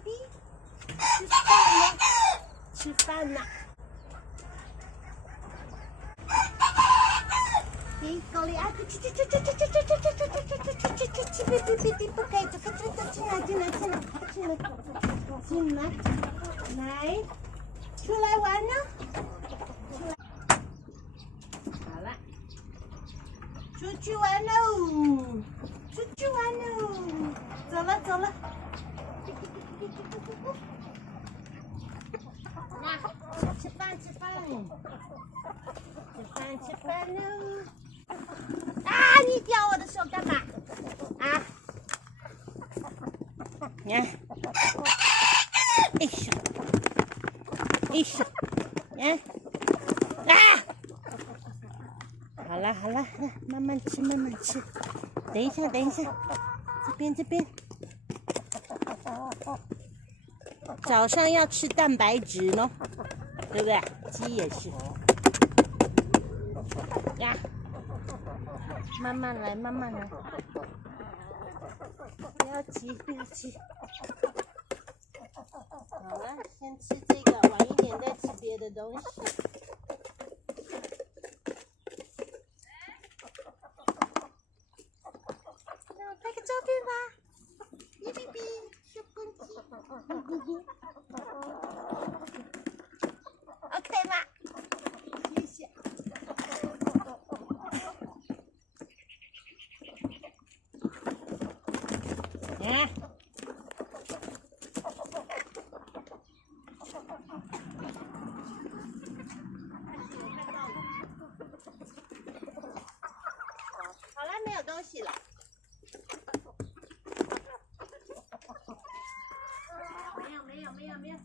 比，吃饭了，吃饭了。咦，狗里啊，去，别，不可以，进来，来，出来玩呢，出来，好了，出去玩喽，走了。那吃饭喽！啊！你叼我的手干嘛？啊！你看，哎咻，你看，啊！好了，慢慢吃。等一下，这边。早上要吃蛋白质呢，对不对？鸡也是。呀，慢慢来，不要急。好了，先吃这个，晚一点再吃别的东西。那我拍个照片吧，哔哔哔，小公鸡，OK 吗？谢谢。好了，没有东西了。没有。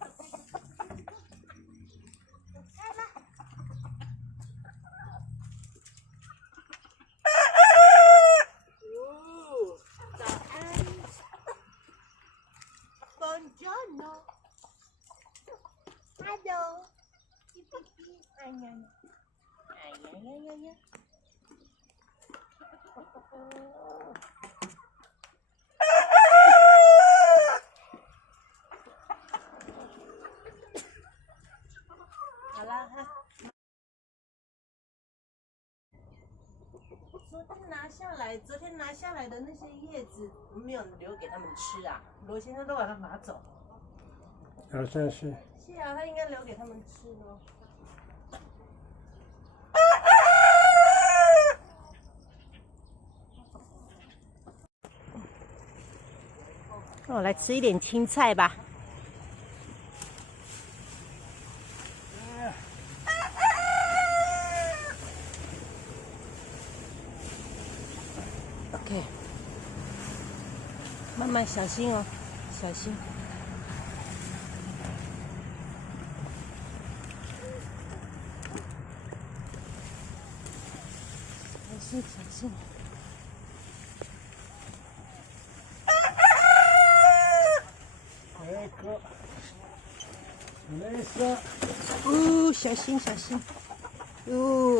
开吧。哦，早安。Buongiorno。Hello。哔哔哔，哎呀。好了哈。昨天拿下来的那些叶子没有留给他们吃啊，罗先生都把它拿走。好像是。是啊，他应该留给他们吃哦。那我来吃一点青菜吧。OK， 慢慢小心哦，小心。小心。Ecco. Adesso. 小心。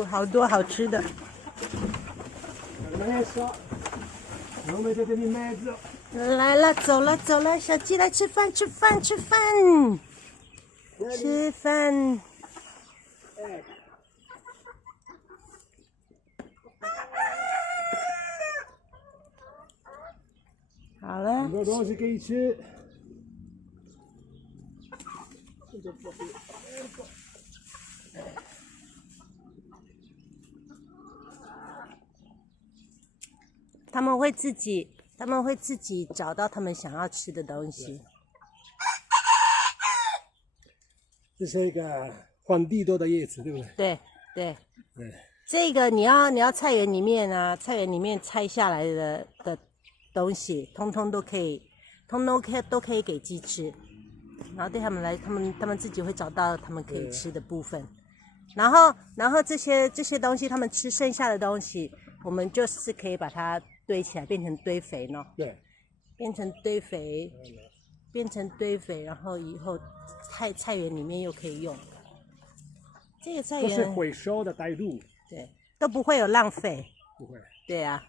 好多好吃的。Adesso. Non mettetevi in mezzo. 来了，走了，小鸡来吃饭。好了。很多东西可以吃。他们会自己找到他们想要吃的东西。这是一个皇帝多的叶子，对不对？对。这个你要菜园里面拆下来的东西，通通都可以给鸡吃。然后对他们来，他们自己会找到他们可以吃的部分。然后这些东西，他们吃剩下的东西，我们就是可以把它堆起来，变成堆肥呢。对，变成堆肥，然后以后菜园里面又可以用。这个菜园都是回收的带路，对，都不会有浪费。不会。对啊。